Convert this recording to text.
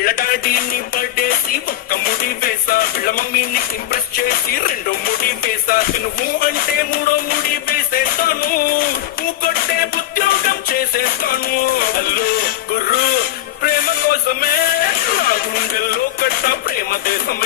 వీళ్ళ డాడీని బర్త్డేసి ఒక్క ముడి వేసా, వీళ్ళ మమ్మీని ఇంప్రెస్ చేసి రెండో ముడి వేసా, నువ్వు అంటే మూడో ముడి వేసేస్తాను, నువ్వు కొట్టే ఉద్యోగం చేసేస్తాను. అల్లు గుర్రు ప్రేమ కోసమే నా గుండెల్లో కట్ట ప్రేమ దేశం